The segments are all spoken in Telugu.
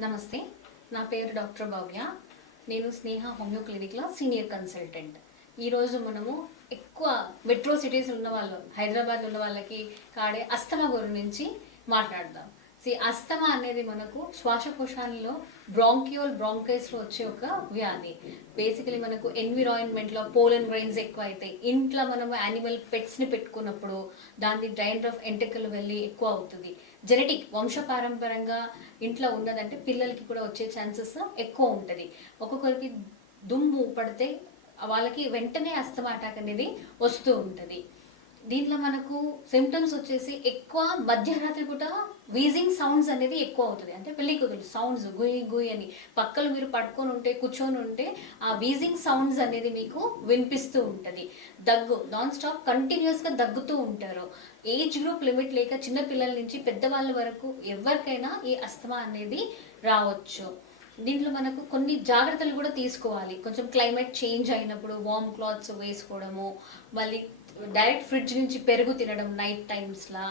నమస్తే నా పేరు డాక్టర్ భవ్య. నేను స్నేహ హోమియో క్లినిక్లో సీనియర్ కన్సల్టెంట్. ఈరోజు మనము ఎక్కువ మెట్రో సిటీస్ ఉన్న వాళ్ళు హైదరాబాద్ ఉన్న వాళ్ళకి కాడే అస్తమా గురించి మాట్లాడదాం. అస్తమా అనేది మనకు శ్వాసకోశాలలో బ్రాంకియోల్ బ్రాంకైస్లో వచ్చే ఒక వ్యాధి. బేసికలీ మనకు ఎన్విరాన్మెంట్లో పోలన్ గ్రెయిన్స్ ఎక్కువ అవుతాయి ఇంట్లో మనం యానిమల్ పెట్స్ని పెట్టుకున్నప్పుడు దాని డ్రైన్ ఆఫ్ ఎంటకలు వెళ్ళి ఎక్కువ అవుతుంది. జెనెటిక్ వంశపారంపరంగా ఇంట్లో ఉన్నదంటే పిల్లలకి కూడా వచ్చే ఛాన్సెస్ ఎక్కువ ఉంటుంది. ఒక్కొక్కరికి దుమ్ము పడితే వాళ్ళకి వెంటనే అస్తమా అటాక్ అనేది వస్తూ ఉంటుంది. దీంట్లో మనకు సిమ్టమ్స్ వచ్చేసి ఎక్కువ మధ్యరాత్రి పూట వీజింగ్ సౌండ్స్ అనేది ఎక్కువ అవుతుంది. అంటే పెళ్ళి కూతురు సౌండ్స్ గుయ్ గుయ్ అని పక్కలు మీరు పడుకొని ఉంటే కూర్చొని ఉంటే ఆ వీజింగ్ సౌండ్స్ అనేది మీకు వినిపిస్తూ ఉంటుంది. దగ్గు నాన్ స్టాప్ కంటిన్యూస్గా దగ్గుతూ ఉంటారు. ఏజ్ గ్రూప్ లిమిట్ లేక చిన్న పిల్లల నుంచి పెద్దవాళ్ళ వరకు ఎవరికైనా ఈ అస్తమా అనేది రావచ్చు. దీంట్లో మనకు కొన్ని జాగ్రత్తలు కూడా తీసుకోవాలి. కొంచెం క్లైమేట్ చేంజ్ అయినప్పుడు వార్మ్ క్లాత్స్ వేసుకోవడము మళ్ళీ డైరెక్ట్ ఫ్రిడ్జ్ నుంచి పెరుగు తినడం నైట్ టైమ్స్లా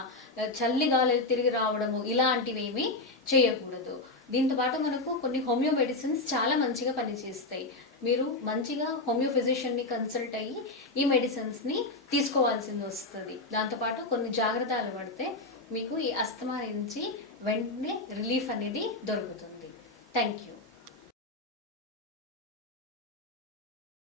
చల్లి గాలి తిరిగి రావడము ఇలాంటివి ఏమీ చేయకూడదు. దీంతో పాటు మనకు కొన్ని హోమియో మెడిసిన్స్ చాలా మంచిగా పనిచేస్తాయి. మీరు మంచిగా హోమియో ఫిజిషియన్ని కన్సల్ట్ అయ్యి ఈ మెడిసిన్స్ని తీసుకోవాల్సింది వస్తుంది. దాంతోపాటు కొన్ని జాగ్రత్తలు పడితే మీకు ఈ అస్తమా నుంచి వెంటనే రిలీఫ్ అనేది దొరుకుతుంది. Thank you